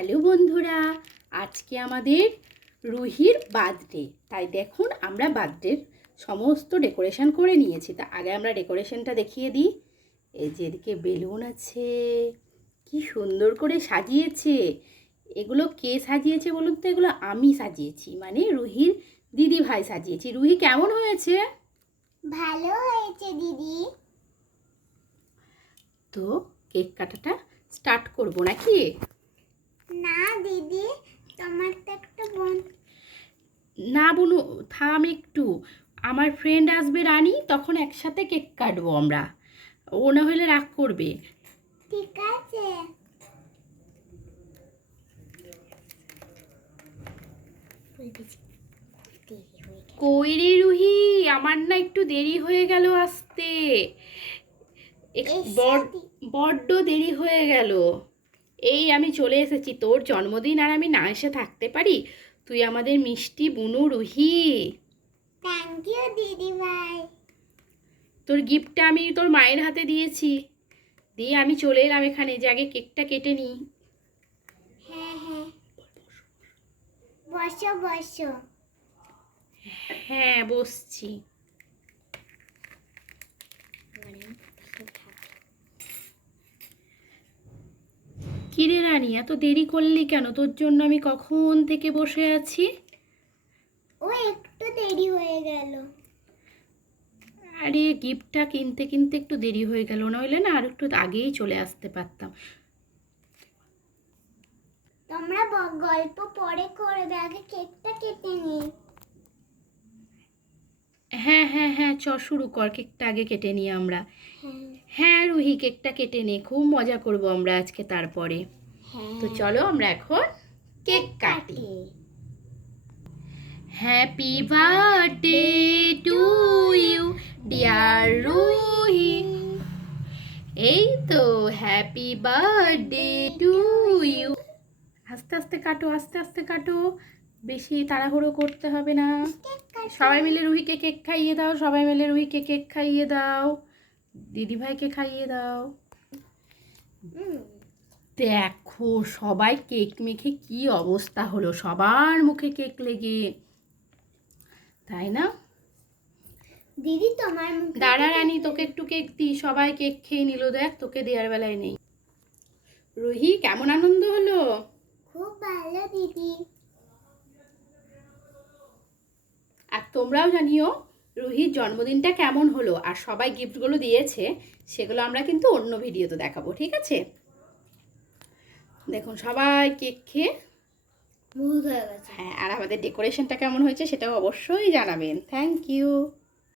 Hello বন্ধুরা, আজকে আমাদের রুহির বার্থডে। তাই দেখুন আমরা বার্থডের সমস্ত ডেকোরেশন করে নিয়েছি। তা আগে আমরা ডেকোরেশনটা দেখিয়ে দিই। এই যে এদিকে বেলুন আছে, কি সুন্দর করে সাজিয়েছে। এগুলো কে সাজিয়েছে বলুন তো? এগুলো আমি সাজিয়েছি, মানে রুহির দিদি ভাই সাজিয়েছি। রুহি কেমন হয়েছে? ভালো হয়েছে দিদি। তো কেক কাটাটা স্টার্ট করবো নাকি? না দিদি, তোমার তো একটা বোন। না বনু, থাম একটু। আমার ফ্রেন্ড আসবে রানী, তখন একসাথে কেক কাটবো আমরা। ও না হলে রাগ করবে। ঠিক আছে। কই রে রুহি, আমার না একটু দেরি হয়ে গেল আসতে। বড্ড দেরি হয়ে গেল। এই আমি চলে এসেছি। তোর জন্মদিন আর আমি না এসে থাকতে পারি? তুই আমাদের মিষ্টি বুনু রুহি। থ্যাংক ইউ দিদি ভাই। তোর গিফটটা আমি তোর মায়ের হাতে দিয়েছি, দিয়ে আমি চলে এলাম এখানে যে আগে কেকটা কেটে নিই। হ্যাঁ হ্যাঁ, বসো বসো। হ্যাঁ বসছি। কিরে রানী, এত দেরি করলি কেন? তোর জন্য আমি কখন থেকে বসে আছি। ও একটু দেরি হয়ে গেল। আরে গিফটটা কিনতে কিনতে একটু দেরি হয়ে গেল, নইলে না আর একটু আগেই চলে আসতে পারতাম। তোমরা গল্প পরে করবে, আগে কেকটা কেটে নি। হ্যাঁ হ্যাঁ হ্যাঁ, চ শুরু কর, কেকটা আগে কেটে নিই আমরা। হ্যাঁ হ্যাঁ রুহি, কেকটা কেটে নে, খুব মজা করব আমরা আজকে। তারপরে তো হ্যাঁ, চলো আমরা এখন কেক কাটি। Happy birthday to you dear Ruhi. এই তো, হ্যাপি বার্থডে টু ইউ। আস্তে আস্তে কাটো, আস্তে আস্তে কাটো, বেশি তাড়াহুড়ো করতে হবে না। সবাই মিলে রুহিকে কেক খাইয়ে দাও, সবাই মিলে রুহিকে কেক খাইয়ে দাও, দিদিভাইকে খাইয়ে দাও। দেখো সবাই কেক মেখে কি অবস্থা হলো, সবার মুখে কেক লেগে, তাই না? দিদি তোমার মুখে দাঁড়া রানী, তোকে একটু কেক দিই। সবাই কেক খেয়ে নিল, দেখ তোকে দেওয়ার বেলায় নেই। রুহি, কেমন আনন্দ হলো? খুব ভালো দিদি। আর তোমরাও জানিও রুহির জন্মদিনটা কেমন হলো, আর সবাই গিফটগুলো দিয়েছে সেগুলো আমরা কিন্তু অন্য ভিডিওতে দেখাবো, ঠিক আছে? দেখুন সবাই কেক খেয়ে ভুল হয়ে গেছে। হ্যাঁ, আর আমাদের ডেকোরেশনটা কেমন হয়েছে সেটাও অবশ্যই জানাবেন। Thank you.